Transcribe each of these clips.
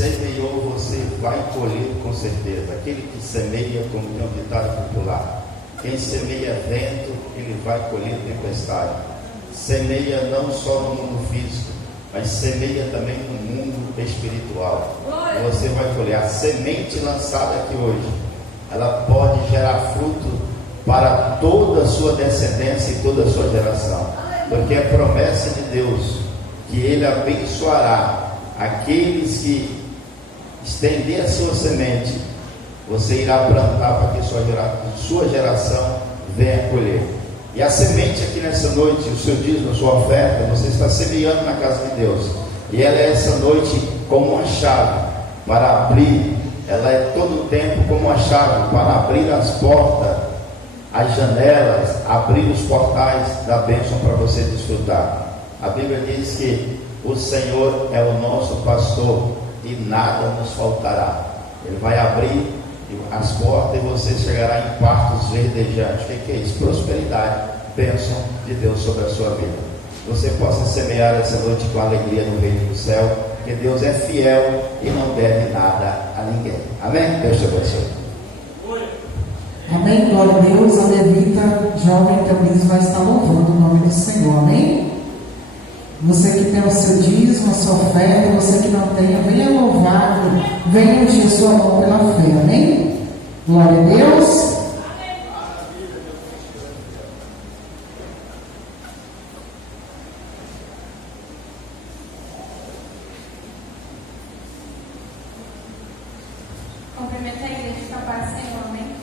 semeou, você vai colher com certeza. Aquele que semeia, como tem um ditado popular, quem semeia vento, ele vai colher tempestade. Semeia não só no mundo físico, mas semeia também no mundo espiritual. Você vai colher. A semente lançada aqui hoje, ela pode gerar fruto para toda a sua descendência e toda a sua geração, porque é promessa de Deus que Ele abençoará aqueles que estender a sua semente. Você irá plantar para que sua geração venha colher. E a semente aqui nessa noite, o seu dízimo, a sua oferta, você está semeando na casa de Deus. E ela é essa noite como uma chave para abrir. Ela é todo o tempo como uma chave para abrir as portas, as janelas, abrir os portais da bênção para você desfrutar. A Bíblia diz que o Senhor é o nosso pastor e nada nos faltará. Ele vai abrir as portas e você chegará em pastos verdejantes. O que é isso? Prosperidade, bênção de Deus sobre a sua vida. Você possa semear essa noite com alegria no reino do céu, porque Deus é fiel e não deve nada a ninguém. Amém? Deus te abençoe. Amém, glória a Deus. A levita jovem Tamires vai estar louvando o nome do Senhor. Amém? Você que tem o seu dízimo, a sua oferta, você que não tem, venha louvar, venha ungir sua mão pela fé. Amém? Glória a Deus. Cumprimenta a igreja que está para o Senhor, amém?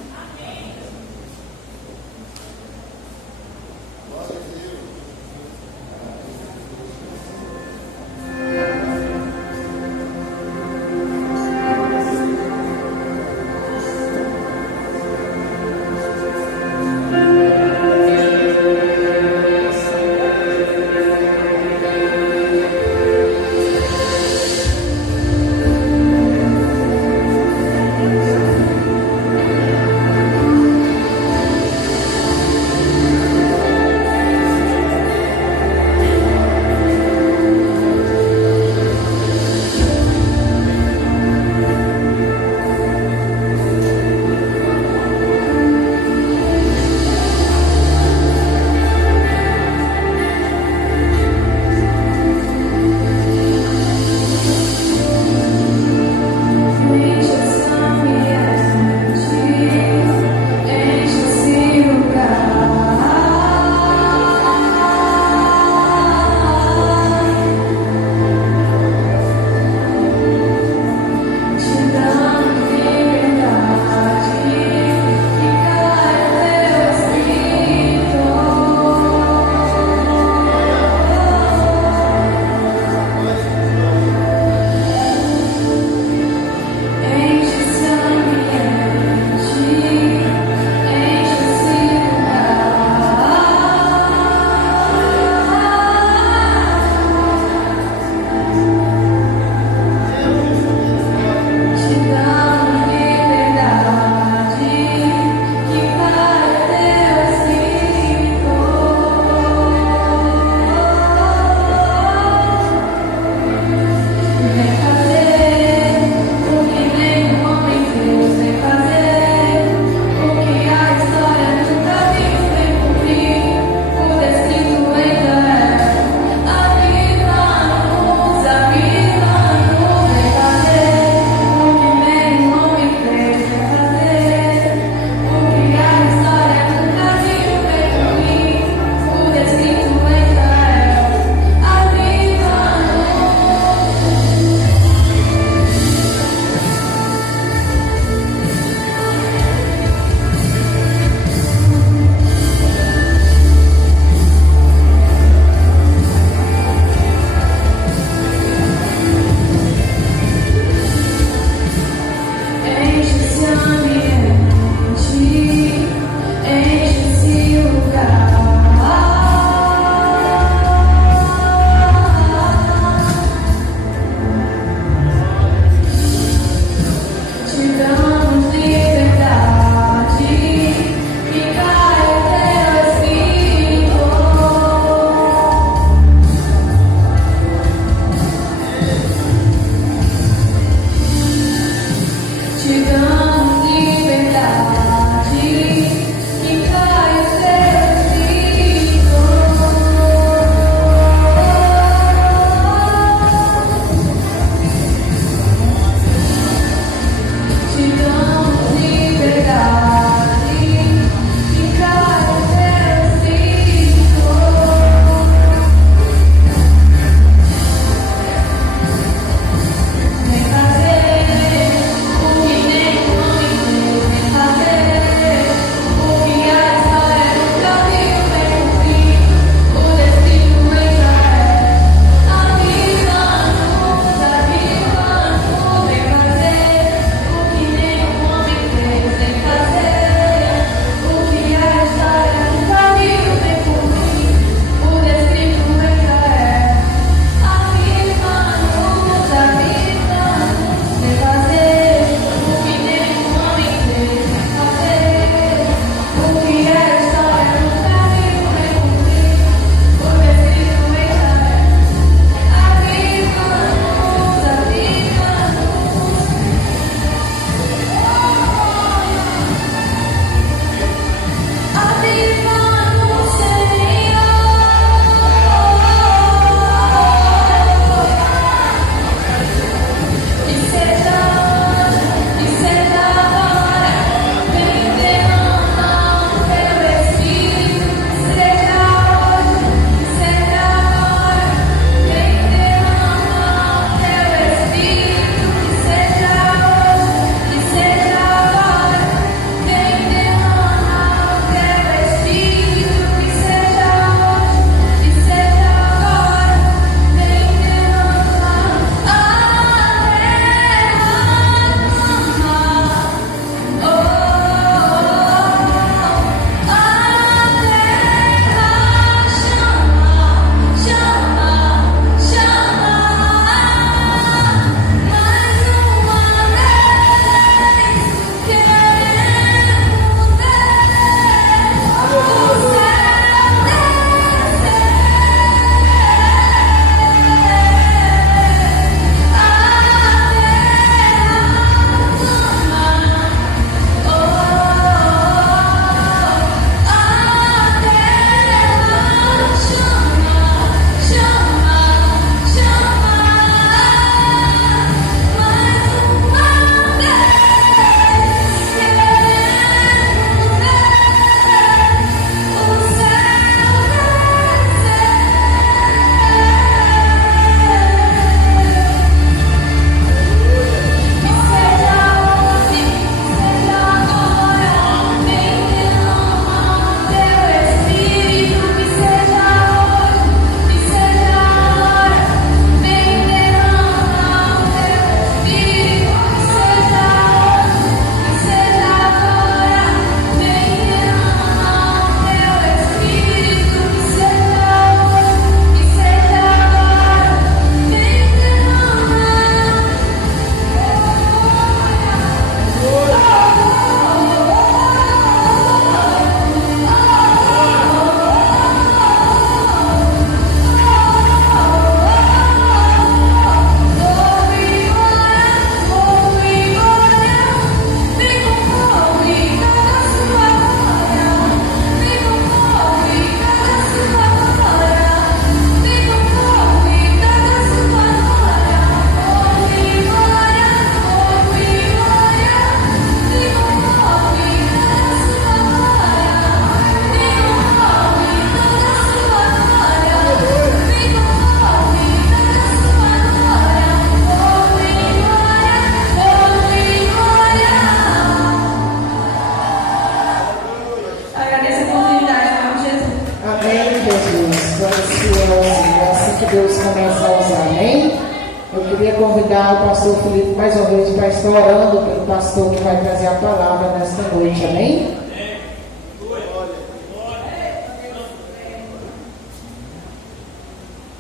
convidar o pastor Felipe mais uma vez para estar orando pelo pastor que vai trazer a palavra nesta noite, amém?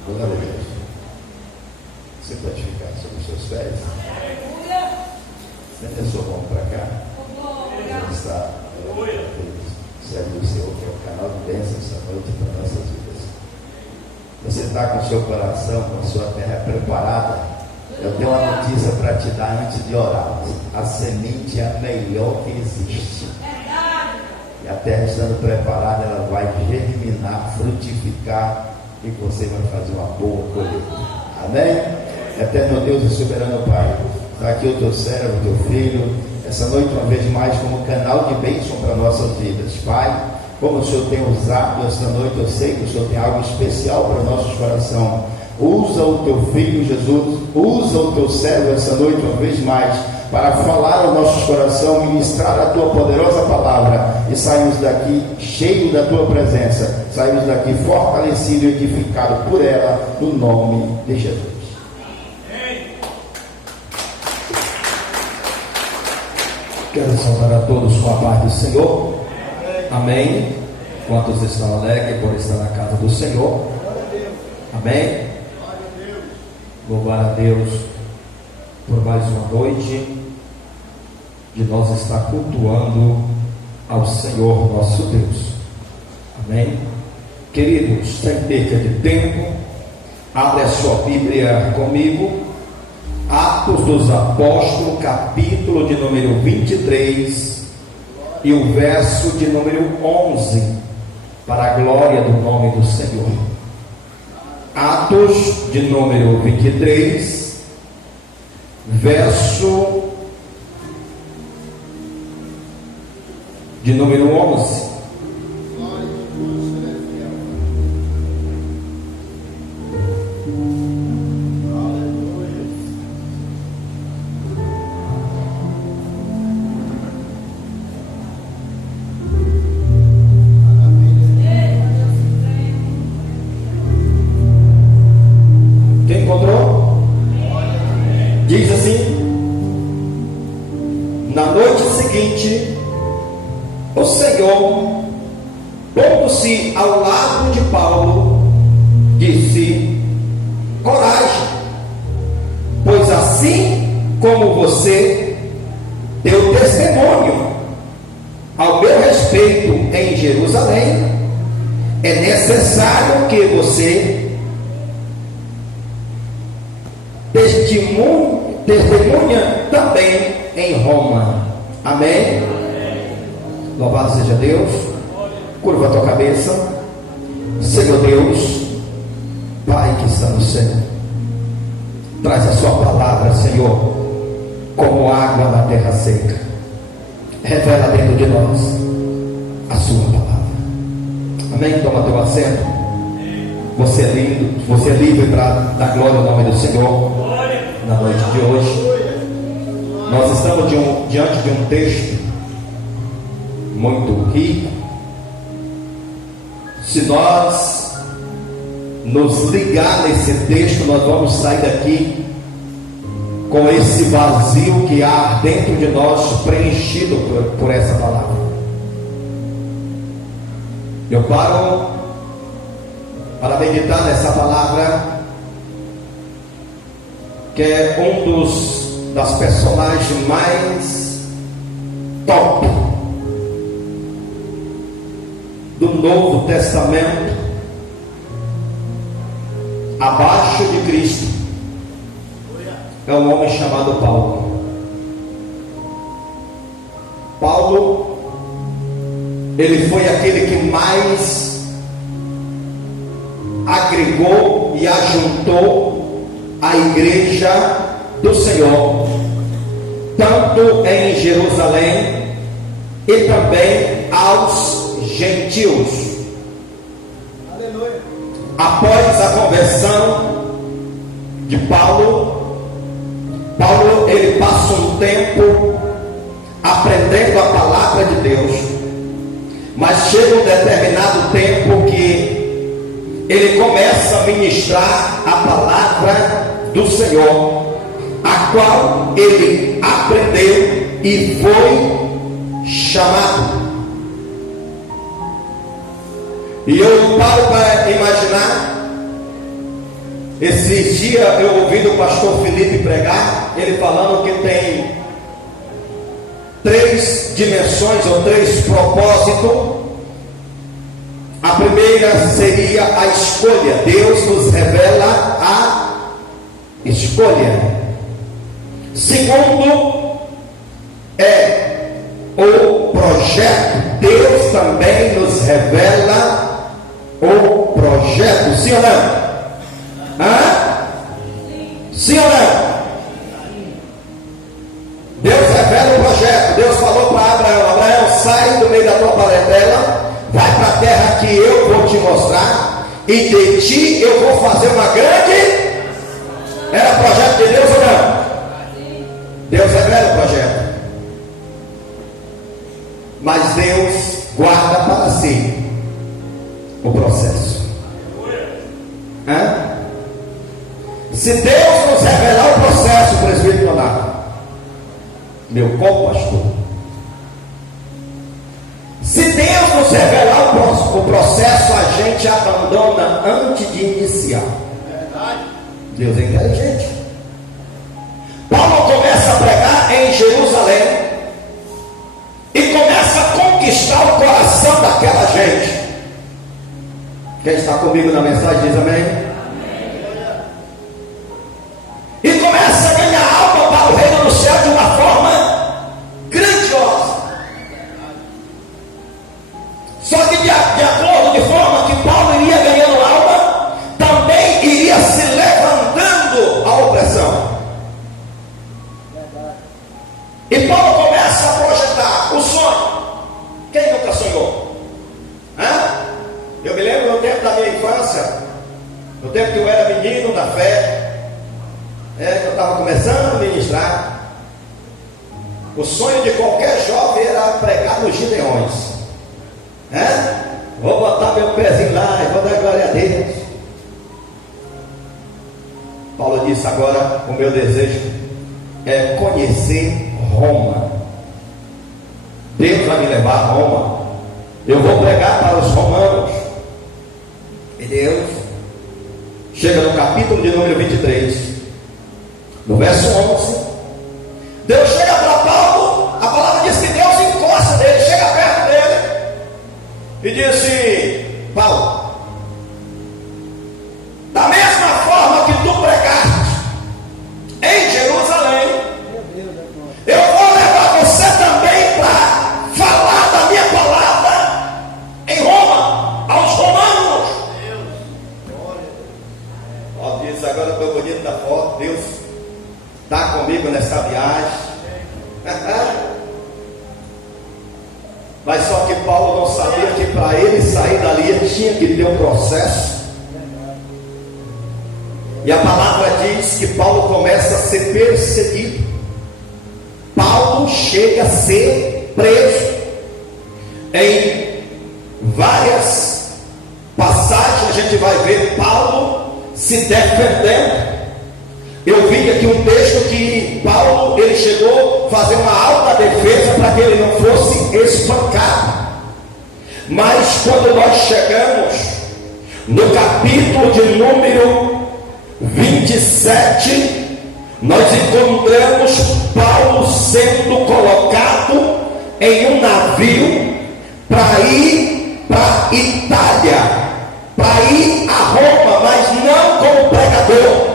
Glória a Deus. Você pode ficar sobre os seus pés? Estende a sua mão para cá. Você está serve o Senhor, que é o canal de bênção essa noite para nossas vidas. Você está com o seu coração, com a sua terra preparada? Eu tenho uma notícia para te dar antes de orar. A semente é a melhor que existe. E a terra estando preparada, ela vai germinar, frutificar, e você vai fazer uma boa colheita. Amém? Eterno Deus e soberano Pai, está aqui o teu servo, o teu filho, essa noite uma vez mais como canal de bênção para nossas vidas. Pai, como o Senhor tem usado esta noite, eu sei que o Senhor tem algo especial para o nosso coração. Usa o teu filho Jesus, usa o teu servo essa noite uma vez mais para falar ao nosso coração, ministrar a tua poderosa palavra, e saímos daqui cheio da tua presença, saímos daqui fortalecido e edificado por ela, no nome de Jesus. Quero saudar a todos com a paz do Senhor. Amém. Quantos estão alegres por estar na casa do Senhor? Amém. Louvar a Deus por mais uma noite de nós estar cultuando ao Senhor nosso Deus. Amém. Queridos, sem perca de tempo, abre a sua Bíblia comigo, Atos dos Apóstolos, capítulo de número 23 e o verso de número 11, para a glória do nome do Senhor. Atos de número 23, verso de número 11. Quem encontrou? Diz assim: na noite seguinte, o Senhor, pondo-se ao lado de Paulo, disse: coragem, pois assim como você deu testemunho ao meu respeito em Jerusalém, é necessário que você testemunha também em Roma. Amém? Louvado seja Deus. Curva a tua cabeça. Senhor Deus, Pai que está no céu, traz a sua palavra, Senhor, como água na terra seca. Revela dentro de nós a sua palavra. Amém? Toma teu assento. Você é lindo, você é livre para dar glória ao nome do Senhor na noite de hoje. Nós estamos diante de um texto muito rico. Se nós nos ligar nesse texto, nós vamos sair daqui com esse vazio que há dentro de nós, preenchido por essa palavra. Eu paro para meditar nessa palavra, que é das personagens mais top do Novo Testamento, abaixo de Cristo. É um homem chamado Paulo. Paulo, ele foi aquele que mais agregou e ajuntou a igreja do Senhor, tanto em Jerusalém e também aos gentios. Aleluia. Após a conversão de Paulo, ele passa um tempo aprendendo a palavra de Deus, mas chega um determinado tempo que ele começa a ministrar a palavra do Senhor a qual ele aprendeu e foi chamado. E eu paro para imaginar, esses dias eu ouvi o pastor Felipe pregar, ele falando que tem 3 dimensões ou 3 propósitos. A primeira seria a escolha. Deus nos revela a escolha. Segundo é o projeto. Deus também nos revela o projeto. Sim ou não? Hã? Sim ou não? Deus revela o projeto. Deus falou para Abraão: Abraão, sai do meio da tua parentela, vai para a terra que eu vou te mostrar, e de ti eu vou fazer uma grande. Era projeto de Deus ou não? Deus revela o projeto, mas Deus guarda para si o processo. Hã? Se Deus nos revelar o processo, presbítero Leonardo, meu co-pastor, se Deus nos revelar o processo, a gente abandona antes de iniciar. Deus é inteligente. Paulo começa a pregar em Jerusalém e começa a conquistar o coração daquela gente. Quem está comigo na mensagem diz amém? E começa a ganhar alma para o reino do céu de uma forma grandiosa. Só que de acordo de forma que Paulo iria ganhando alma, também iria se levantando a opressão. E Paulo começa a projetar o sonho. Quem nunca sonhou? Eu me lembro no tempo da minha infância, no tempo que eu era menino da fé, que eu estava começando a ministrar. O sonho de qualquer jovem era pregar nos Gideões. Vou botar meu pezinho lá e vou dar glória a Deus. Paulo disse: agora o meu desejo é conhecer Roma. Deus vai me levar a Roma. Eu vou pregar para os romanos. E Deus chega no capítulo de número 23, no verso 11. Deus chega para Paulo. A palavra diz que Deus encosta dele, chega perto dele e disse: Paulo, da mesma forma que tu pregaste em Jerusalém, eu vou levar você também para falar da minha palavra em Roma, aos romanos. Ó, diz agora, estou bonito da foto. Deus está comigo nessa viagem. Mas só que Paulo não sabia que para ele sair dali ele tinha que ter um processo. E a palavra diz que Paulo começa a ser perseguido. Paulo chega a ser preso. Em várias passagens a gente vai ver Paulo se defendendo. Eu vi aqui um texto que Paulo, ele chegou a fazer uma alta defesa para que ele não fosse espancado. Mas quando nós chegamos no capítulo de número 27, nós encontramos Paulo sendo colocado em um navio para ir para Itália, para ir a Roma, mas não como pregador,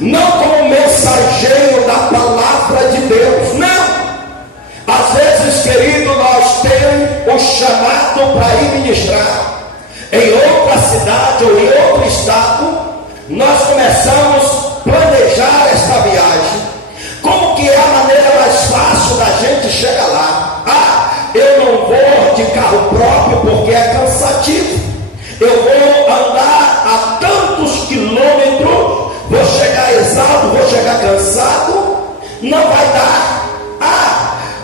não como mensageiro da palavra de Deus, não. Às vezes, querido, nós temos o chamado para ir ministrar em outra cidade ou em outro estado. Nós começamos a planejar esta viagem. Como que é a maneira mais fácil da gente chegar lá? Eu não vou de carro próprio porque é cansativo. Eu vou andar a tantos quilômetros, vou chegar exausto, vou chegar cansado. Não vai dar.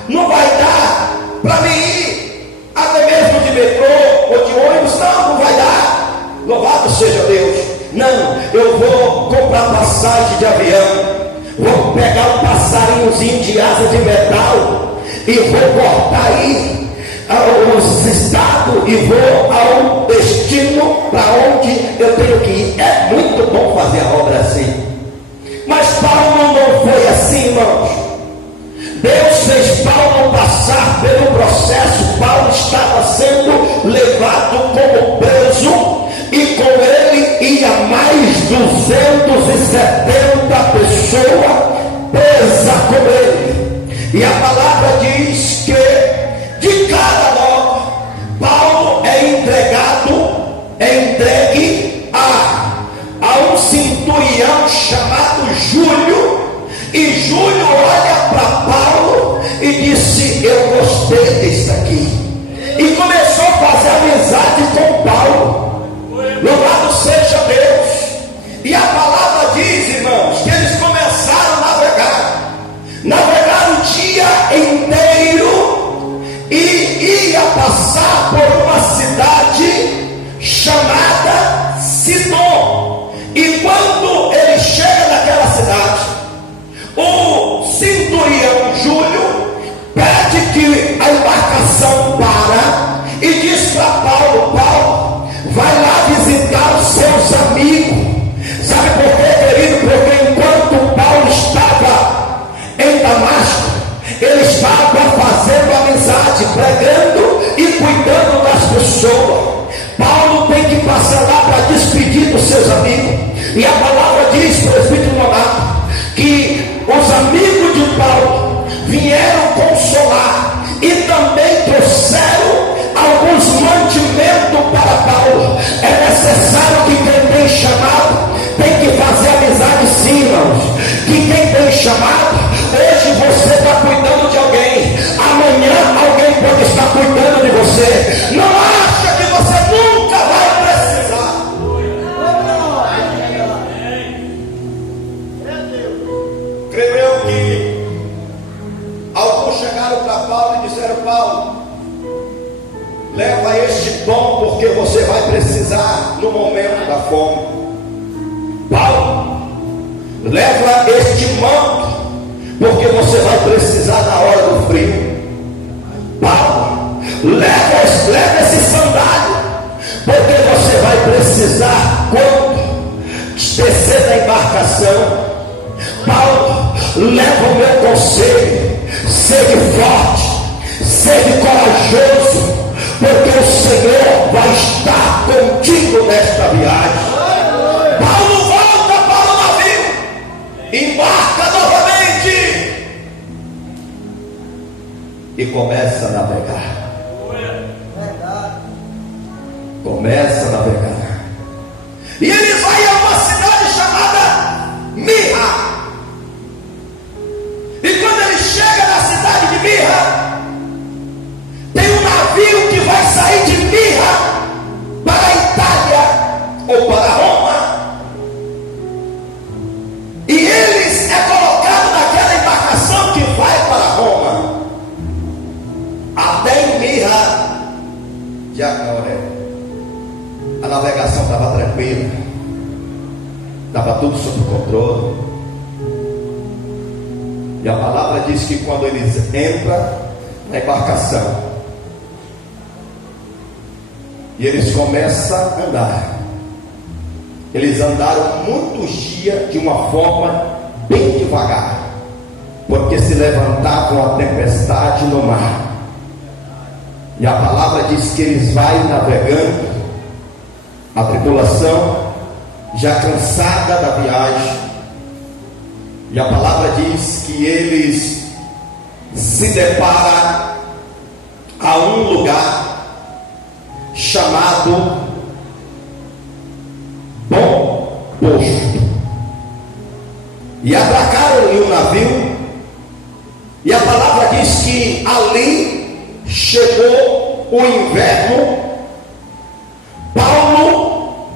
Não vai dar para mim ir até mesmo de metrô ou de ônibus. Não vai dar. Louvado seja Deus. Não, eu vou comprar passagem de avião, vou pegar pedacinhozinho de asa de metal e vou cortar aí os estados e vou ao destino para onde eu tenho que ir. É muito bom fazer a obra assim. Mas Paulo não foi assim, irmãos. Deus fez Paulo passar pelo processo. Paulo estava sendo levado como preso e com ele ia mais 270 pessoas presa com ele. E a palavra diz que de cada nome Paulo é entregue a um centurião chamado Júlio. E Júlio olha para Paulo e disse: eu gostei disso aqui. E começou a fazer amizade com Paulo. Louvado seja Deus. E a palavra diz, irmãos, que eles começaram a navegar o dia inteiro e ia passar por uma cidade chamada Sidom. E quando ele chega naquela cidade, o centurião Júlio pede que a embarcação para e diz para Paulo: Paulo, vai lá visitar os seus amigos. Sabe por quê, querido? Porque enquanto Paulo estava em Damasco, ele estava fazendo amizade, pregando e cuidando das pessoas. Paulo tem que passar lá para despedir dos seus amigos. E a palavra diz, presbítero Nonato, que os amigos de Paulo vieram consolar e também trouxeram alguns mantimentos para Paulo. É necessário que quem tem chamado tem que fazer amizade, sim, irmãos. Que quem tem chamado, hoje você está cuidando de alguém, amanhã alguém pode estar cuidando de você. Não acha que você nunca vai precisar. Creio eu que alguns chegaram para Paulo e disseram: Paulo, leva este dom porque você vai precisar no momento da fome. Paulo, leva este manto porque você vai precisar na hora do frio. Paulo, leva esse sandália porque você vai precisar quando descer da embarcação. Paulo, leva o meu conselho: seja forte, seja corajoso, porque o Senhor vai estar contigo nesta viagem. Paulo volta para o navio, embarca novamente e começa a navegar. Começa a navegar. E ele vai a uma cidade chamada Mirra. E quando ele chega na cidade de Mirra, tem um navio que vai sair de Mirra para a Itália ou para Roma. E eles é colocado naquela embarcação que vai para Roma. Até em Mirra, a navegação estava tranquila, estava tudo sob controle. E a palavra diz que quando eles entram na embarcação e eles começam a andar, eles andaram muitos dias de uma forma bem devagar, porque se levantava uma tempestade no mar. E a palavra diz que eles vão navegando, a tripulação já cansada da viagem. E a palavra diz que eles se deparam a um lugar chamado Bom Posto. E atracaram em um navio. E a palavra diz que ali chegou o inverno. Paulo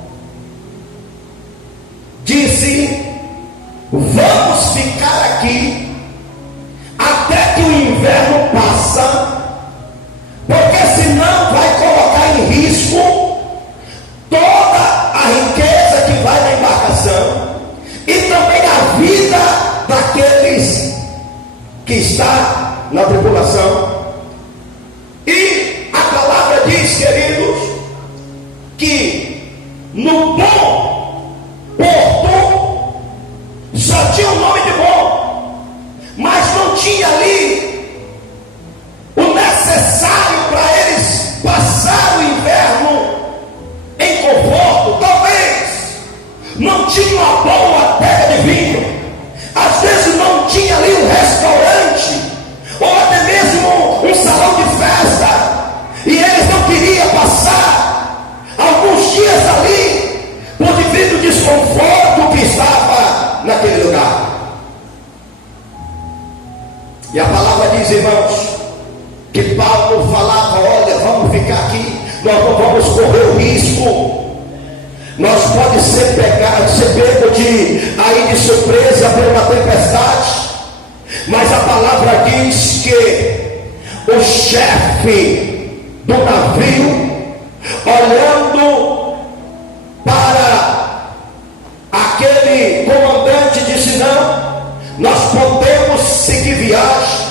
disse: vamos ficar aqui até que o inverno passa, porque senão vai colocar em risco toda a riqueza que vai na embarcação e também a vida daqueles que está na tribulação. E a palavra diz, queridos, que no bom porto só tinha um nome de bom, mas não tinha ali o necessário para eles passar o inverno em conforto. Talvez não tinha uma boa adega de vinho, às vezes não tinha ali um restaurante, ou até mesmo um salão de festa, e eles não queriam passar alguns dias ali por devido ao desconforto que estava naquele lugar. E a palavra diz, irmãos, que Paulo falava: olha, vamos ficar aqui, nós não vamos correr o risco, nós pode ser pego de surpresa por uma tempestade. Mas a palavra diz que o chefe do navio, olhando para aquele comandante, disse: não, nós podemos seguir viagem.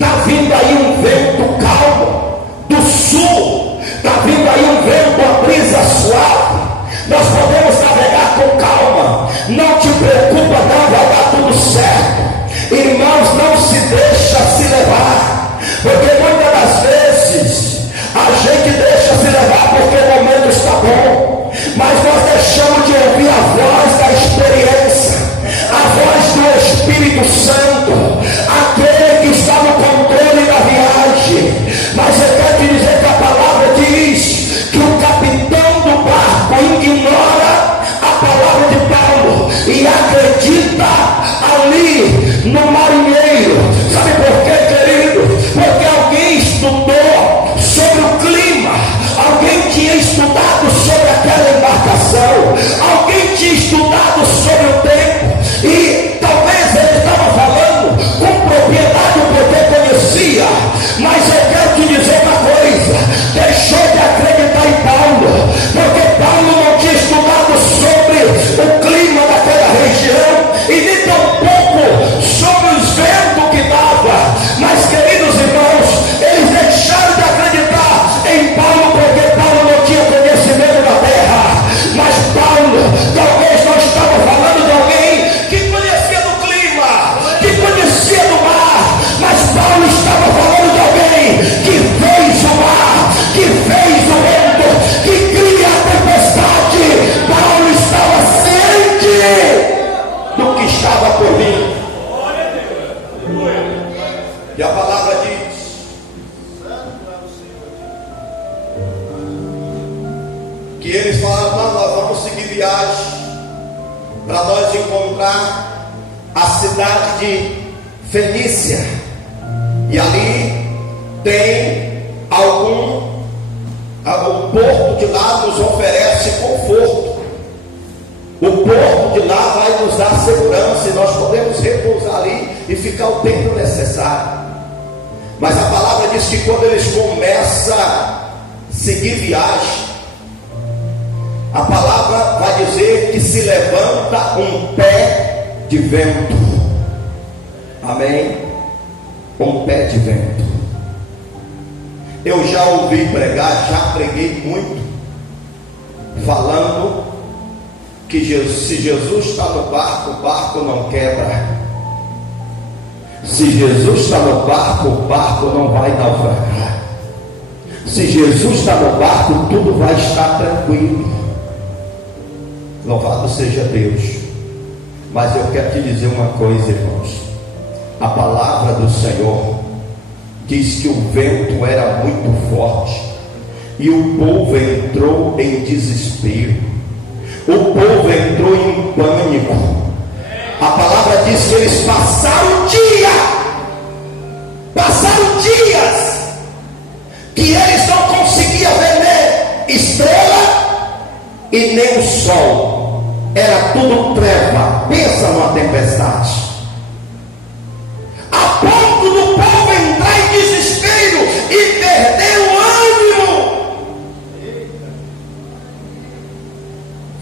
Está vindo aí um vento calmo do sul, está vindo aí um vento, uma brisa suave, nós podemos navegar com calma, não te preocupa não, vai dar tudo certo. Irmãos, não se deixa se levar, porque muitas das vezes a gente deixa se levar porque o momento está bom, mas nós deixamos de ouvir a voz da experiência, a voz do Espírito Santo, aquele que está no controle da viagem. Mas eu quero te dizer que a palavra diz que o capitão do barco ignora a palavra de Paulo e acredita ali no marinheiro. Sabe por quê, querido? Porque alguém estudou sobre o clima, alguém tinha estudado sobre aquela embarcação, alguém tinha estudado sobre o tempo, e talvez ele estava falando com propriedade porque conhecia. Mas eu quero te dizer uma coisa: deixou de acreditar em Paulo, porque Paulo não tinha estudado sobre o clima daquela região e nem tampouco sobre os ventos que dava. Mas, queridos irmãos, eles deixaram de acreditar em Paulo porque Paulo não tinha conhecimento da terra. Mas Paulo, talvez nós estamos falando de alguém que conhecia do clima, que conhecia do mar, mas Paulo estava falando de alguém que fez o mar, que fez o vento, que cria a tempestade. Paulo estava ciente do que estava por vir. E a palavra diz que eles falaram: não, nós vamos seguir viagem para nós encontrar a cidade de Fenícia, e ali tem o porto de lá nos oferece conforto, o porto de lá vai nos dar segurança e nós podemos repousar ali e ficar o tempo necessário. Mas a palavra diz que quando eles começam a seguir viagem, a palavra vai dizer que se levanta um pé de vento. Amém? Um pé de vento. Eu já ouvi pregar, já preguei muito, falando que se Jesus está no barco, o barco não quebra. Se Jesus está no barco, o barco não vai naufragar. Se Jesus está no barco, tudo vai estar tranquilo. Louvado seja Deus. Mas eu quero te dizer uma coisa, irmãos. A palavra do Senhor diz que o vento era muito forte e o povo entrou em desespero, o povo entrou em pânico. A palavra diz que eles passaram dias que eles não conseguiam ver nem estrela e nem o sol, era tudo treva. Pensa numa tempestade, a ponto do povo entrar em desespero e perder o ânimo.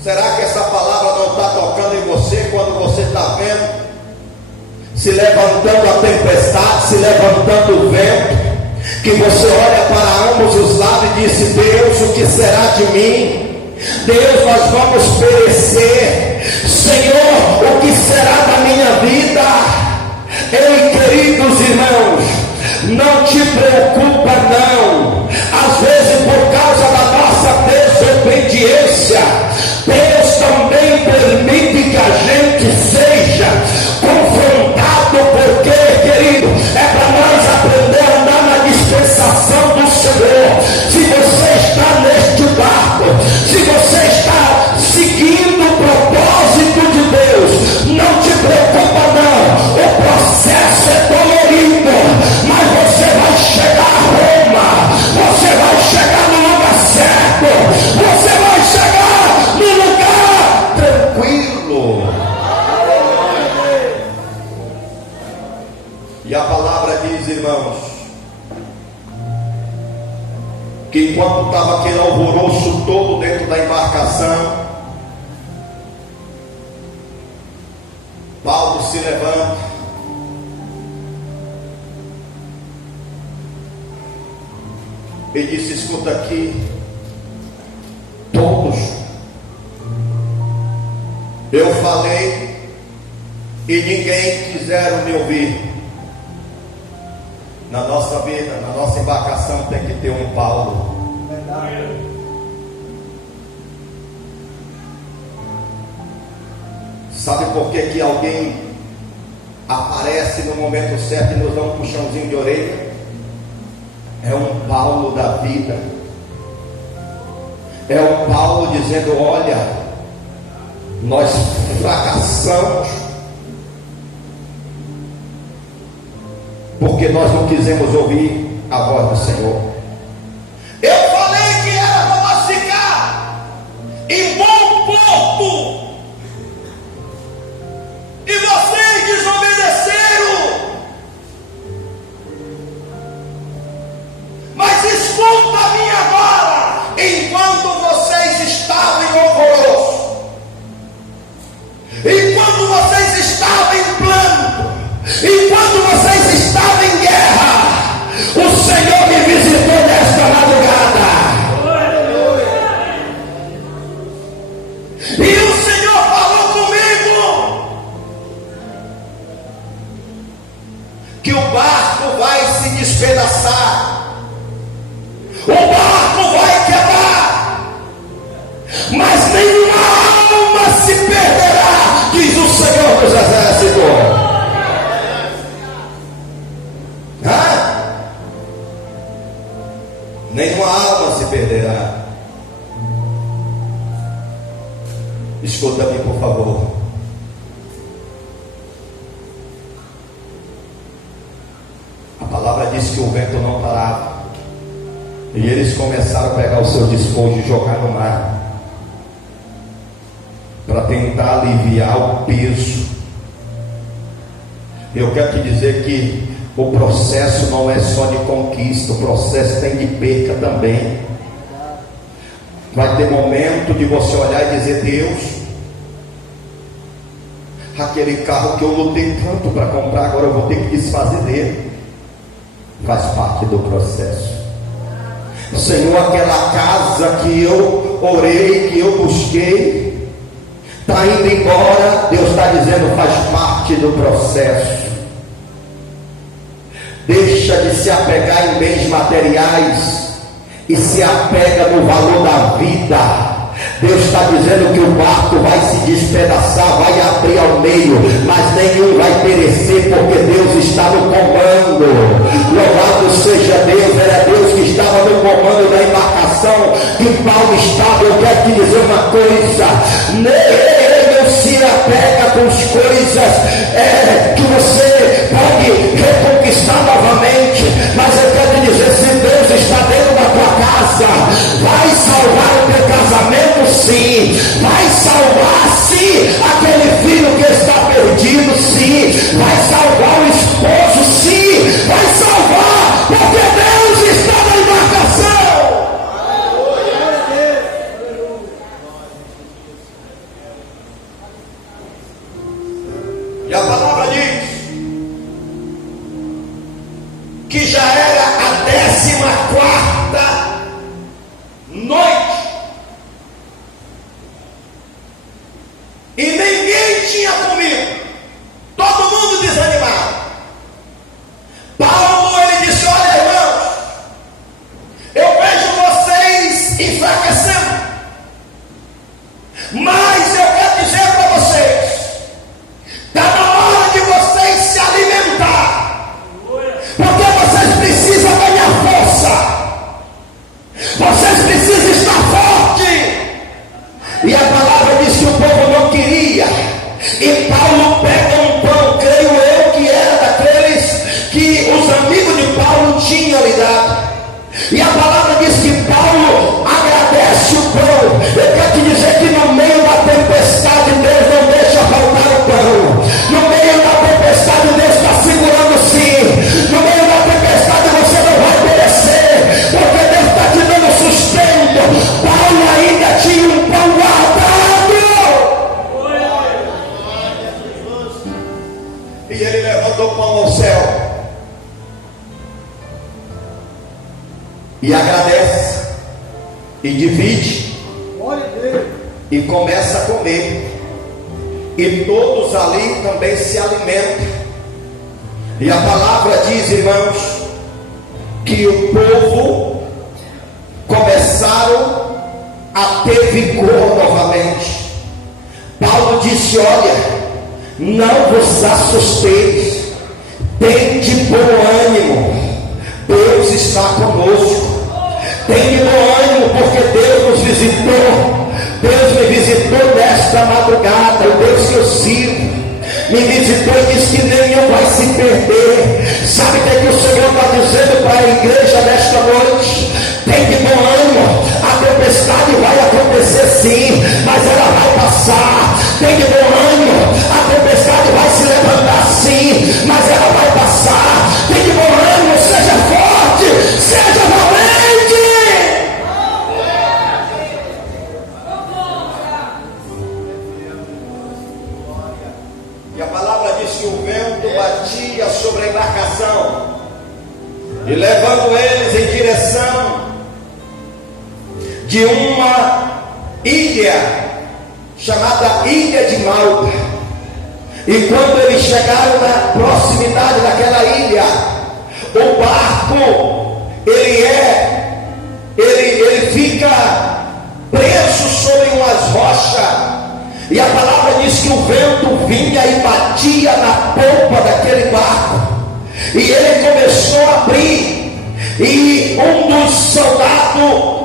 Será que essa palavra não está tocando em você quando você está vendo se levantando a tempestade, se levantando o vento, que você olha para ambos os lados e diz: Deus, o que será de mim? Deus, nós vamos perecer. Senhor, o que será da minha vida? Ei, queridos irmãos, não te preocupa não. Às vezes, por causa da nossa desobediência, Deus também permite que a gente seja confrontado, porque, querido, é para nós aprender a andar na dispensação do Senhor. Se você está neste barco, se você está seguindo o propósito de Deus, não te preocupa não. O processo é dolorido, mas você vai chegar a Roma, você vai chegar no lugar certo, você vai chegar no lugar tranquilo. E a palavra diz, irmãos, que enquanto estava aquele alvoroço todo dentro da embarcação, Paulo se levanta e disse: escuta aqui, todos, eu falei e ninguém quiseram me ouvir. Na nossa vida, na nossa embarcação tem que ter um Paulo. Sabe por que alguém aparece no momento certo e nos dá um puxãozinho de orelha? É um Paulo da vida. É um Paulo dizendo: olha, nós fracassamos porque nós não quisemos ouvir a voz do Senhor. Eu falei que era para nós ficar em bom porto, e vocês desobedeceram. Mas escuta-me agora, enquanto vocês estavam em alvoroço, enquanto vocês estavam em plano, enquanto vocês estavam em guerra, o Senhor me visitou nesta madrugada. E o Senhor falou comigo que o barco vai se despedaçar, o barco vai quebrar, mas nenhuma alma se perderá, diz o Senhor dos Exércitos. Nenhuma alma se perderá. Escuta-me, por favor. A palavra diz que o vento não parava, e eles começaram a pegar o seu despojo e jogar no mar, para tentar aliviar o peso. Eu quero te dizer que o processo não é só de conquista, o processo tem de perca também. Vai ter momento de você olhar e dizer: Deus, aquele carro que eu lutei tanto para comprar, agora eu vou ter que desfazer dele. Faz parte do processo. Senhor, aquela casa que eu orei, que eu busquei, está indo embora. Deus está dizendo: faz parte do processo. Deixa de se apegar em bens materiais e se apega no valor da vida. Deus está dizendo que o barco vai se despedaçar, vai abrir ao meio, mas nenhum vai perecer, porque Deus está no comando. Louvado seja Deus. Era Deus que estava no comando da embarcação que Paulo estava. Eu quero te dizer uma coisa: não se apega com as coisas que você pode reconquistar novamente, mas eu quero te dizer, se Deus está dentro da tua casa, vai salvar o teu casamento, sim, vai salvar, sim, aquele filho que está perdido, sim, vai salvar o esposo, sim, vai salvar, porque Deus está na embarcação. E a palavra diz que já era a 14ª noite, e ninguém tinha comido, todo mundo desanimado. Paulo, ele disse: olha, irmãos, eu vejo vocês enfraquecendo, mas eu quero dizer para vocês, está na hora de vocês se alimentar, porque vocês precisam ganhar força, vocês precisam estar forte. E a palavra diz que o povo não queria, e Paulo pega um pão, creio eu que era daqueles que os amigos de Paulo tinham lhe dado, e a palavra diz que Paulo agradece o pão. Eu quero te dizer que no meio da tempestade Deus não deixa faltar o pão, no meio da tempestade Deus está segurando sim, no meio da tempestade você não vai perecer, porque Deus está te dando sustento. Paulo ainda tinha um pão guardado, e ele levantou o pão ao céu e agradece, e divide, e começa a comer, e todos ali também se alimentam. E a palavra diz, irmãos, que o povo começaram a ter vigor novamente. Paulo disse: olha, não vos assusteis, tende bom ânimo, Deus está conosco. Tenha bom ânimo, porque Deus nos visitou. Deus me visitou nesta madrugada. O Deus que eu sirvo me visitou e disse que nenhum vai se perder. Sabe o que é que o Senhor está dizendo para a igreja nesta noite? Tenha bom ânimo, a tempestade vai acontecer sim, mas ela vai passar. Tenha bom ânimo, a tempestade vai se levantar sim, mas ela vai passar. Tenha bom ânimo, seja forte, seja valente. E a palavra diz que o vento batia sobre a embarcação, e levando eles em direção de uma ilha chamada Ilha de Malta. E quando eles chegaram na proximidade daquela ilha, o barco ele fica preso sobre umas rochas, e a palavra diz que o vento vinha e batia na polpa daquele barco, e ele começou a abrir, e um dos soldados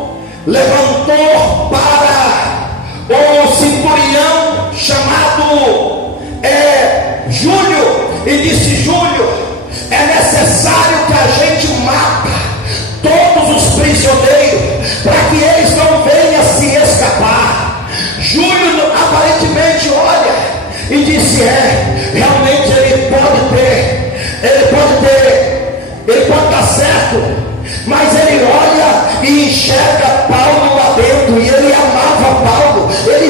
levantou para o centurião chamado Júlio, e disse: Júlio, é necessário que a gente mata todos os prisioneiros, para que eles não venham se escapar. Júlio aparentemente olha e disse: realmente ele pode estar certo, mas ele olha e enxerga Paulo lá dentro, e ele amava Paulo, ele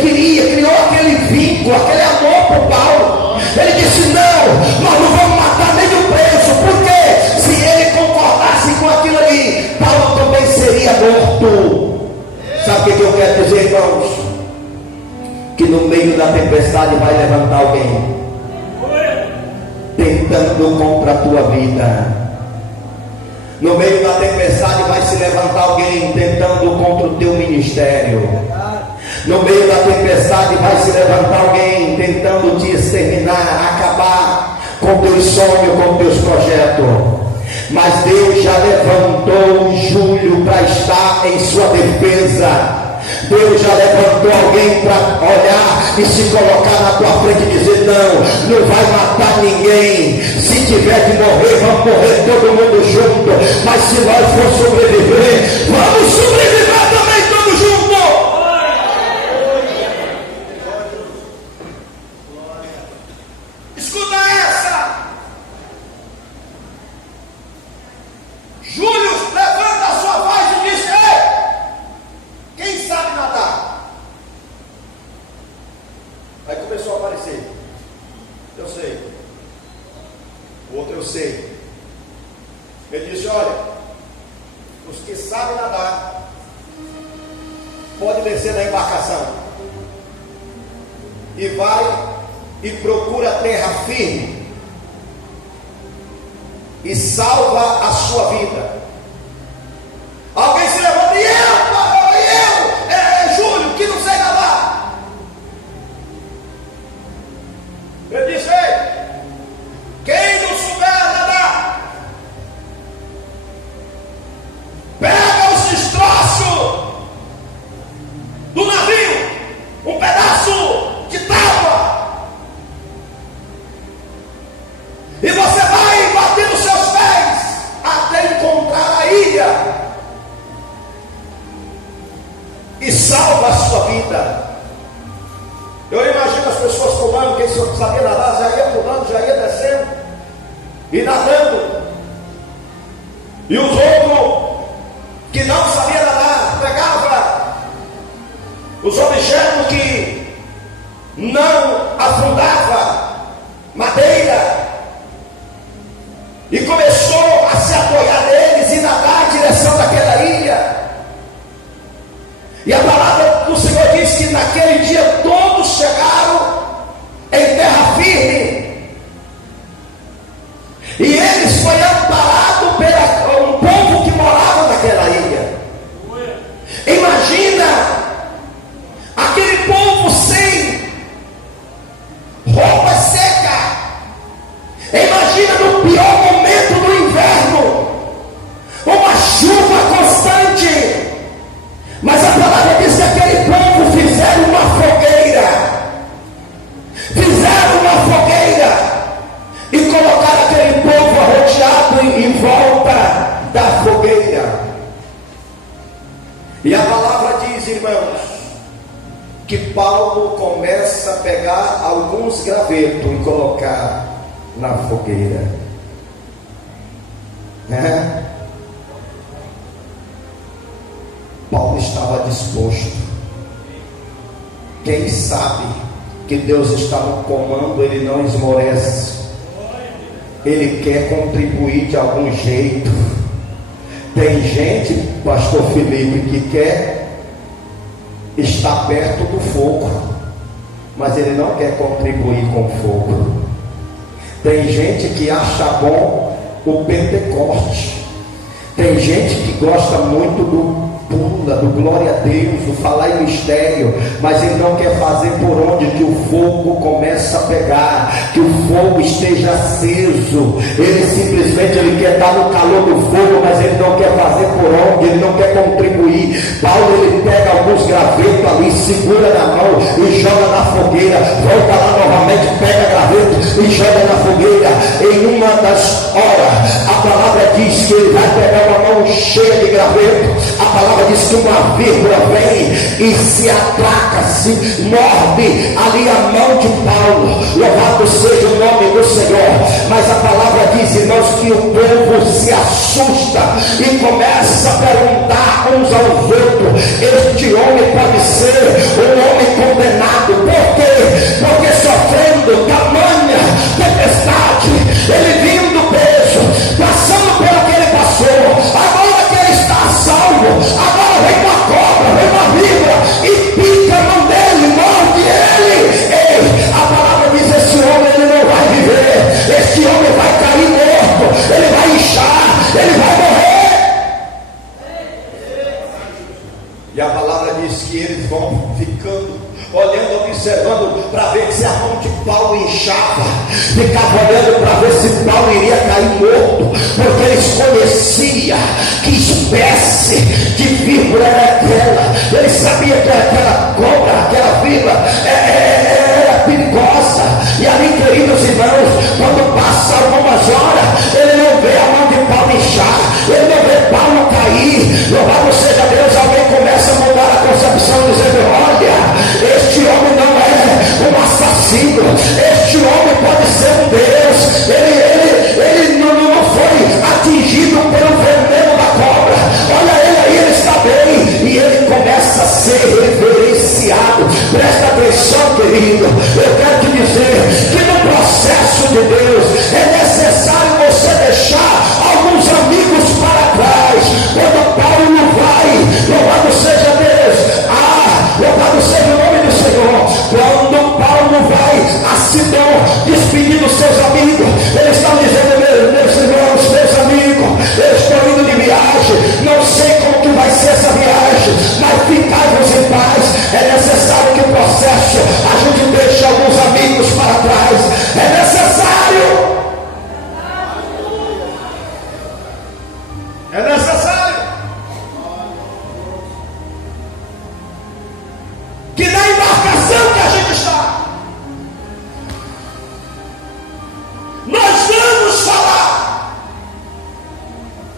criou aquele vínculo, aquele amor por Paulo. Ele disse: não, nós não vamos matar nem o preso, porque se ele concordasse com aquilo ali, Paulo também seria morto. Sabe o que eu quero dizer, irmãos? Que no meio da tempestade vai levantar alguém tentando contra a tua vida. No meio da tempestade vai se levantar alguém tentando contra o teu ministério. No meio da tempestade vai se levantar alguém tentando te exterminar, acabar com teus sonhos, com teus projetos. Mas Deus já levantou Júlio para estar em sua defesa. Deus já levantou alguém para olhar e se colocar na tua frente e dizer: não vai matar ninguém. Se tiver que morrer, vamos morrer todo mundo junto, mas se nós for sobreviver, vamos sobreviver também todos juntos. Escuta essa. Júlio levanta a sua voz e diz: quem sabe nadar? Aí começou a aparecer: eu sei. O outro: eu sei. Ele disse: olha, os que sabem nadar pode descer na embarcação e vai e procura terra firme e salva a sua vida. Alguém se levanta: e eu, Júlio, que não sei nadar. Ele disse: ei, quem não souber nadar, pega os destroços do navio, um pedaço de tábua, e você vai bater os seus pés até encontrar a ilha e salva a sua vida. Eu imagino as pessoas pulando, quem sabia nadar já ia pulando, já ia descendo e nadando, e os outros que não sabiam nadar pegava os objetos que não afundava, madeira, e começou a se apoiar neles e nadar em direção daquela ilha. E a palavra do Senhor diz que naquele dia todos chegaram em terra firme, e eles foram amparados por um povo que morava naquela ilha. Imagina aquele povo sem roupa seca. Imagina no pior momento do inverno, uma chuva constante. Mas a palavra diz que aquele povo fizeram uma fogueira. Fizeram uma fogueira e colocaram aquele povo arrodeado em volta da fogueira. E a palavra diz, irmãos, que Paulo começa a pegar alguns gravetos e colocar na fogueira, né? Paulo estava disposto. Quem sabe que Deus está no comando, ele não esmorece. Ele quer contribuir de algum jeito. Tem gente, pastor Felipe, que quer estar perto do fogo, mas ele não quer contribuir com o fogo. Tem gente que acha bom o Pentecoste. Tem gente que gosta muito do pula, do glória a Deus, do falar em mistério, mas ele não quer fazer por onde que o fogo começa a pegar, que o fogo esteja aceso. Ele simplesmente quer estar no calor do fogo, mas ele não quer fazer por onde, ele não quer contribuir. Paulo, ele pega alguns gravetos ali, segura na mão e joga na fogueira, volta lá novamente, pega graveto e joga na fogueira. Em uma das horas, a palavra diz que ele vai pegar uma mão cheia de graveto. A palavra diz que uma vírgula vem e se atraca, se morde ali a mão de Paulo. Louvado seja o nome do Senhor. Mas a palavra diz, irmãos, que o povo se assusta e começa a perguntar uns aos outros: este homem pode ser um homem condenado? Por quê? Porque sofrendo tamanha tempestade, ele vindo preso, passando pelo que ele passou, agora que ele está salvo, agora vem uma cobra, vem uma víbora e pica a mão dele, morde ele. Ei, a palavra diz: esse homem ele não vai viver, esse homem vai cair morto, ele vai inchar, ele vai morrer. E a palavra diz que eles vão ficando olhando, observando para ver se a mão de Paulo inchava, ficava olhando para ver se Paulo iria cair morto, porque eles conheciam que espécie de víbora era aquela. Ele sabia que aquela cobra, aquela víbora era perigosa. E ali, queridos irmãos, quando passa algumas horas, ele não vê a mão de Paulo inchar, ele não vê Paulo cair. Louvado seja Deus. Alguém começa a mudar a concepção, dizendo: olha, este homem não é um assassino, este homem pode ser um Deus. Ele não foi atingido pelo veneno da cobra. Olha ele aí, ele está bem. E ele começa a ser reverenciado. Presta atenção, querido. Eu quero te dizer que no processo de Deus é necessário você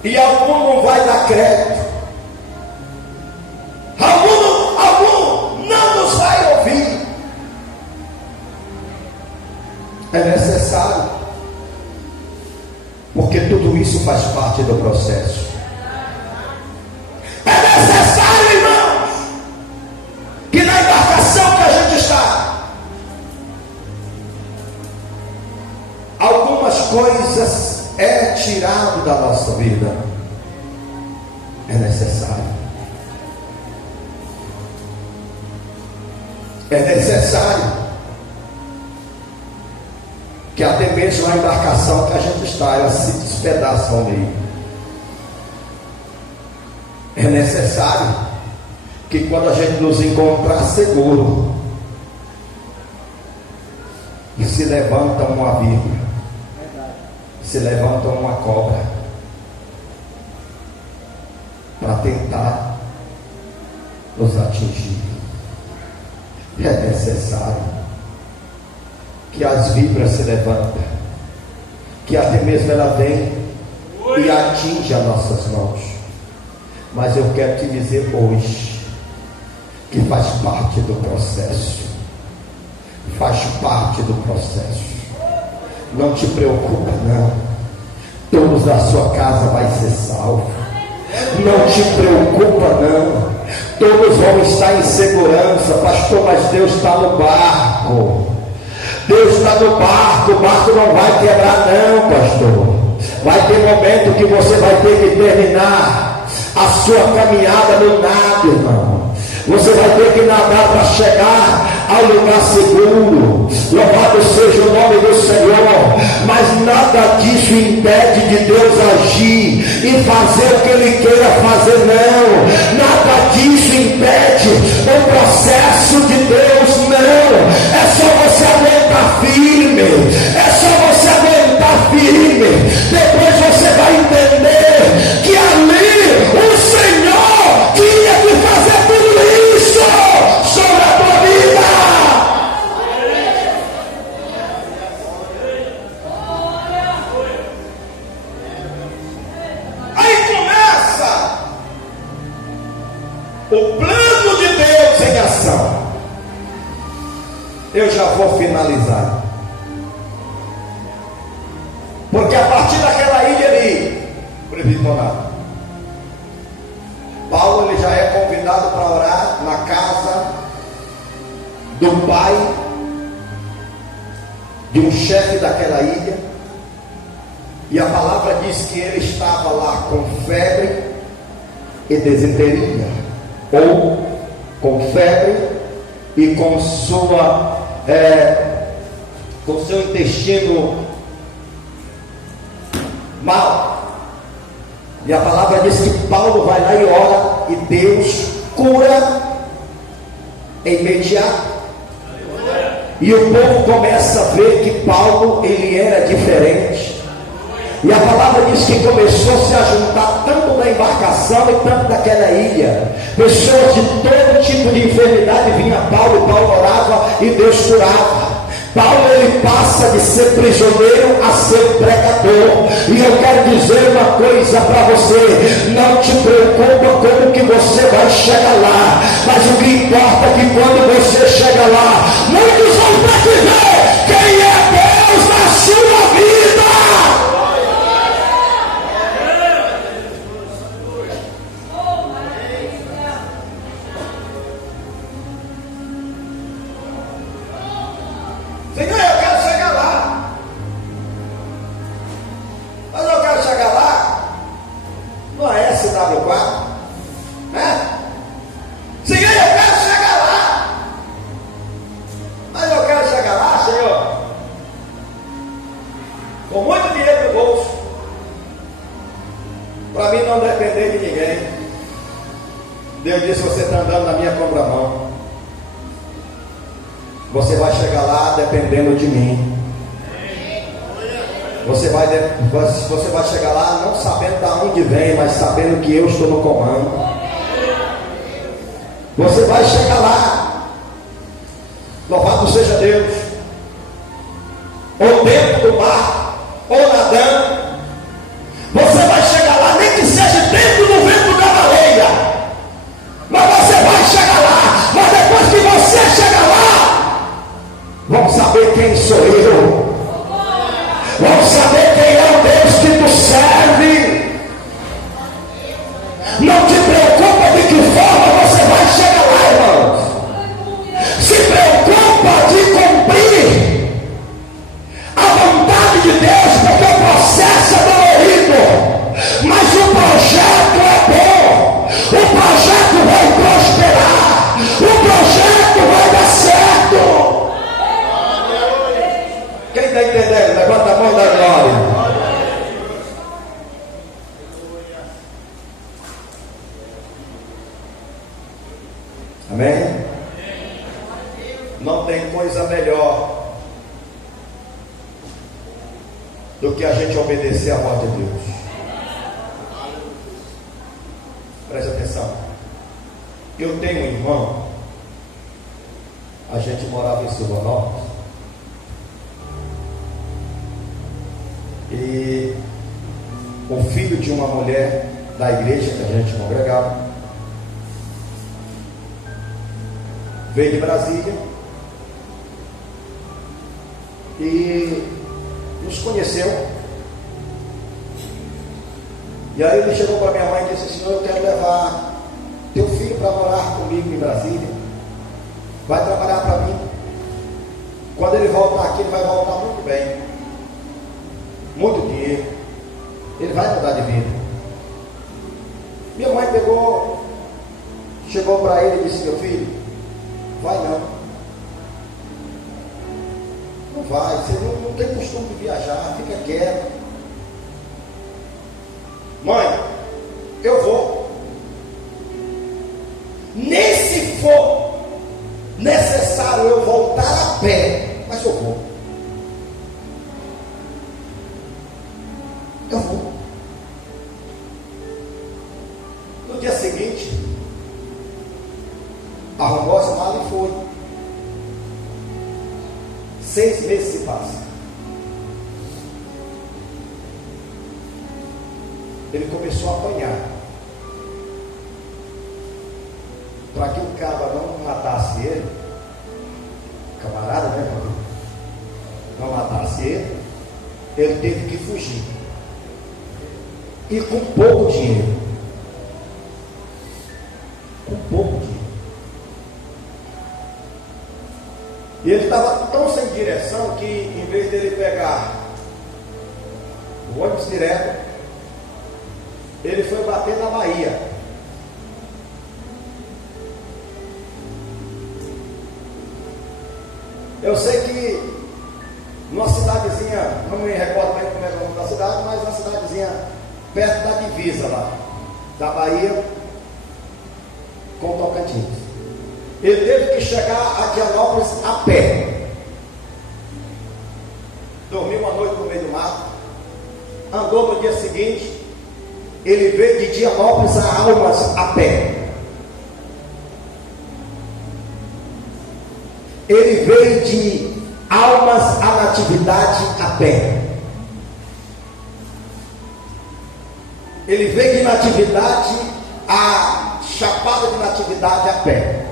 E algum não vai dar crédito. Algum não nos vai ouvir. É necessário, porque tudo isso faz parte do processo. É necessário, irmãos, que na embarcação que a gente está, algumas coisas é tirado da nossa vida. É necessário. É necessário que até mesmo a embarcação que a gente está, ela se despedaça ao meio. É necessário que quando a gente nos encontrar seguro, e se levanta uma vírgula, se levanta uma cobra, para tentar nos atingir. É necessário que as víboras se levantem, que até mesmo ela vem e atinge as nossas mãos. Mas eu quero te dizer hoje que faz parte do processo. Faz parte do processo. Não te preocupa, não. Todos da sua casa vai ser salvo. Não te preocupa, não. Todos vão estar em segurança, pastor, mas Deus está no barco. Deus está no barco, o barco não vai quebrar, não, pastor. Vai ter momento que você vai ter que terminar a sua caminhada no nado, irmão. Você vai ter que nadar para chegar ao lugar seguro. Louvado seja o nome do Senhor. Mas nada disso impede de Deus agir e fazer o que Ele queira fazer, não. Nada disso impede o processo de Deus, não. É só você aguentar firme. É só você aguentar firme. Depois você vai entender que ali o Senhor tinha que fazer tudo isso sobre a tua vida. Aí começa o plano de Deus em ação. Eu já vou finalizar, porque a partir daquela ilha ali, presbiteriano, Paulo ele já é convidado para orar na casa do pai de um chefe daquela ilha, e a palavra diz que ele estava lá com febre e desinteria, ou com febre e com seu intestino mal. E a palavra diz que Paulo vai lá e ora, e Deus cura imediato. E o povo começa a ver que Paulo ele era diferente. E a palavra diz que começou-se a juntar tanto na embarcação e tanto naquela ilha. Pessoas de todo tipo de enfermidade vinham a Paulo, e Paulo orava e Deus curava. Paulo ele passa de ser prisioneiro a ser pregador. E eu quero dizer uma coisa para você: não te preocupa como que você vai chegar lá, mas o que importa é que quando você chega lá, muitos vão ter que ver quem é Deus na sua vida. Senhor, eu quero chegar lá. Mas eu quero chegar lá no SW4, né? Senhor, eu quero chegar lá. Mas eu quero chegar lá, Senhor, com muito dinheiro no bolso, para mim não depender de ninguém. Deus disse: você está andando na minha contramão. Você vai chegar lá dependendo de mim. Você vai chegar lá não sabendo de onde vem, mas sabendo que eu estou no comando. Você vai chegar lá, louvado seja Deus, ou dentro do mar, ou nadando. Você vai chegar lá, nem que entendendo? Levanta a mão da glória. Amém? Não tem coisa melhor do que a gente obedecer à voz de Deus. Preste atenção. Eu tenho um irmão, a gente morava em Silvanópolis, e o filho de uma mulher da igreja que a gente congregava veio de Brasília e nos conheceu. E aí ele chegou para minha mãe e disse: Senhor, eu quero levar teu filho para morar comigo em Brasília, vai trabalhar para mim. Quando ele voltar aqui, ele vai voltar muito bem, muito dinheiro, ele vai mudar de vida. Minha mãe chegou para ele e disse: meu filho, vai não vai, você não tem costume de viajar, fica quieto. Mãe, eu vou, nem se for necessário eu voltar a pé, mas eu vou. No dia seguinte, arrumou as malas e foi. 6 meses se passam. Ele começou a apanhar, para que o cabra não matasse ele, camarada, né? Não matasse ele, ele teve que fugir, e com pouco dinheiro. E ele estava tão sem direção que, em vez dele pegar o ônibus direto, ele foi bater na Bahia. Eu sei que numa cidadezinha, não me recordo bem como é o nome da cidade, mas uma cidadezinha perto da divisa lá, da Bahia com Tocantins. Ele teve que chegar a Dianópolis a pé. Dormiu uma noite no meio do mato. Andou no dia seguinte. Ele veio de Dianópolis a Almas a pé. Ele veio de Almas a Natividade a pé. Ele veio de Natividade a Chapada de Natividade a pé.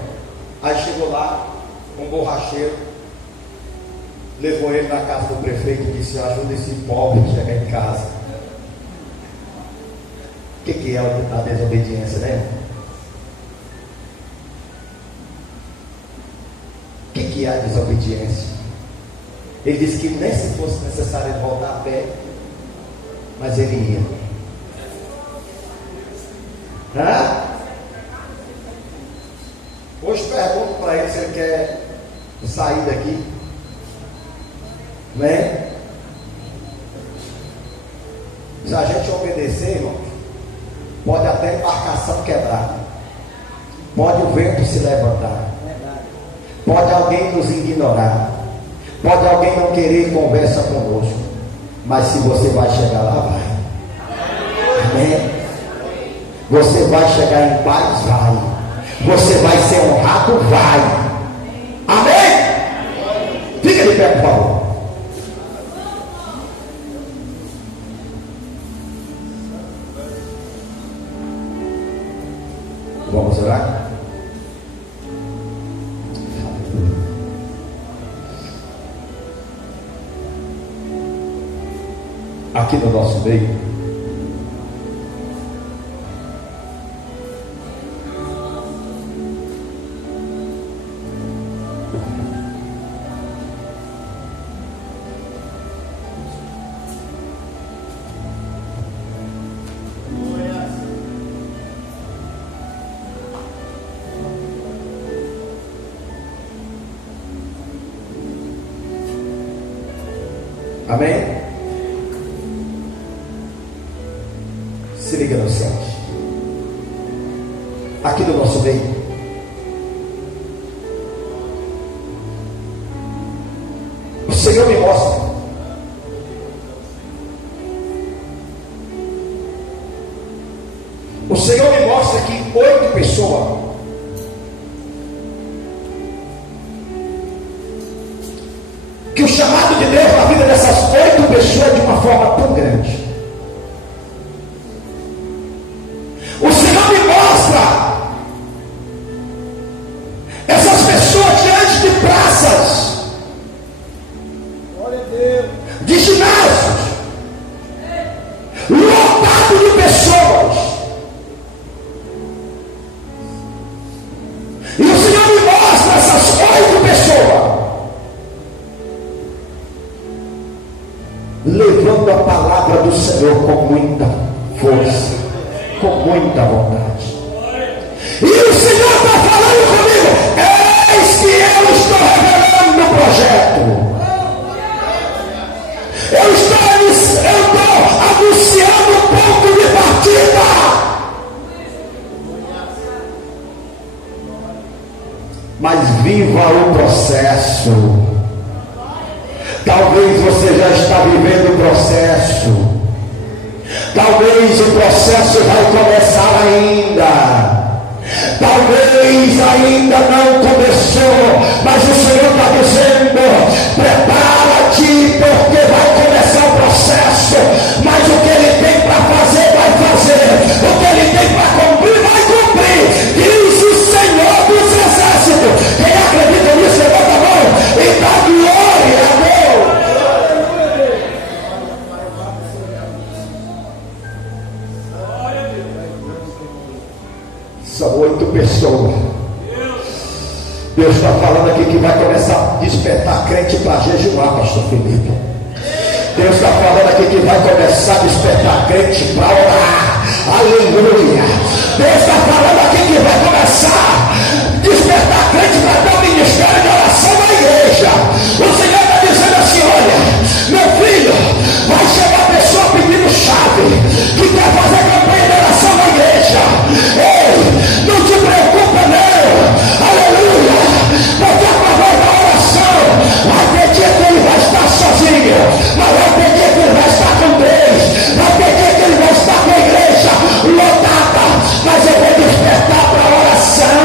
Aí chegou lá, um borracheiro levou ele na casa do prefeito e disse: ajuda esse pobre a chegar em casa. O que é a desobediência, né? O que é a desobediência? Ele disse que nem se fosse necessário ele voltar a pé, mas ele ia. Hoje pergunto para ele se ele quer sair daqui, né? Se a gente obedecer, irmão, pode até a embarcação quebrar, pode o vento se levantar, pode alguém nos ignorar, pode alguém não querer conversa conosco, mas se você vai chegar lá, vai. Amém? Você vai chegar em paz, vai. Você vai ser honrado, vai. Amém? Fica de pé, por favor. Vamos orar? Aqui no nosso meio, Amém? Se liga nos céus. Aqui do nosso meio, o Senhor me mostra que 8 pessoas que o chamado de Deus na vida dessas 8 pessoas é de uma forma tão grande. O Senhor me mostra essas pessoas diante de praças, de ginásios, lotado de pessoas. E o Senhor me mostra essas 8 pessoas levando a palavra do Senhor com muita força, com muita vontade. E o Senhor está falando comigo: eis que eu estou revelando o projeto, eu estou anunciando o ponto de partida. Mas viva o processo. Talvez você já está vivendo o processo. Talvez o processo vai começar ainda. Talvez ainda não começou. Mas o Senhor está dizendo: prepara-te, porque vai começar o processo. Mas o que Ele tem para fazer, vai fazer. O que Ele tem para cumprir, vai cumprir. Diz o Senhor dos Exércitos. Quem acredita nisso, levanta a mão e dá glória a Deus. São 8 pessoas. Deus está falando aqui que vai começar a despertar crente para jejuar, pastor Felipe. Deus está falando aqui que vai começar a despertar crente para orar. Aleluia. Deus está falando aqui que vai começar a despertar crente para dar o ministério de oração na igreja. O Senhor está dizendo assim: olha, meu filho, vai chegar pessoa pedindo chave, que quer fazer campanha de oração na igreja. Ei, não te preocupa não. Aleluia. Porque através da oração vai ter dia que ele vai estar sozinho, mas vai ter dia que ele vai estar com Deus, vai ter dia que ele vai estar com a igreja lotada, mas eu vou despertar para a oração.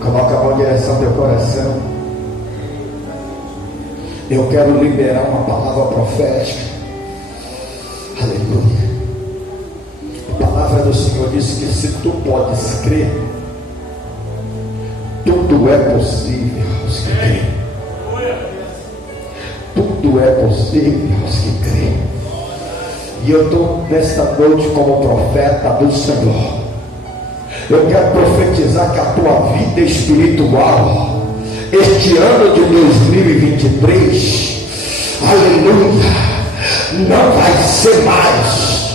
Coloca a mão em direção ao teu coração. Eu quero liberar uma palavra profética. Aleluia. A palavra do Senhor diz que se tu podes crer, tudo é possível aos que creem. Tudo é possível aos que creem. E eu estou nesta noite como profeta do Senhor. Eu quero profetizar que a tua vida espiritual, este ano de 2023, aleluia, não vai ser mais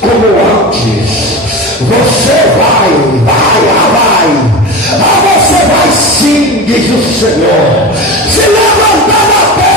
como antes. Você vai, você vai sim, diz o Senhor, se levantar na terra.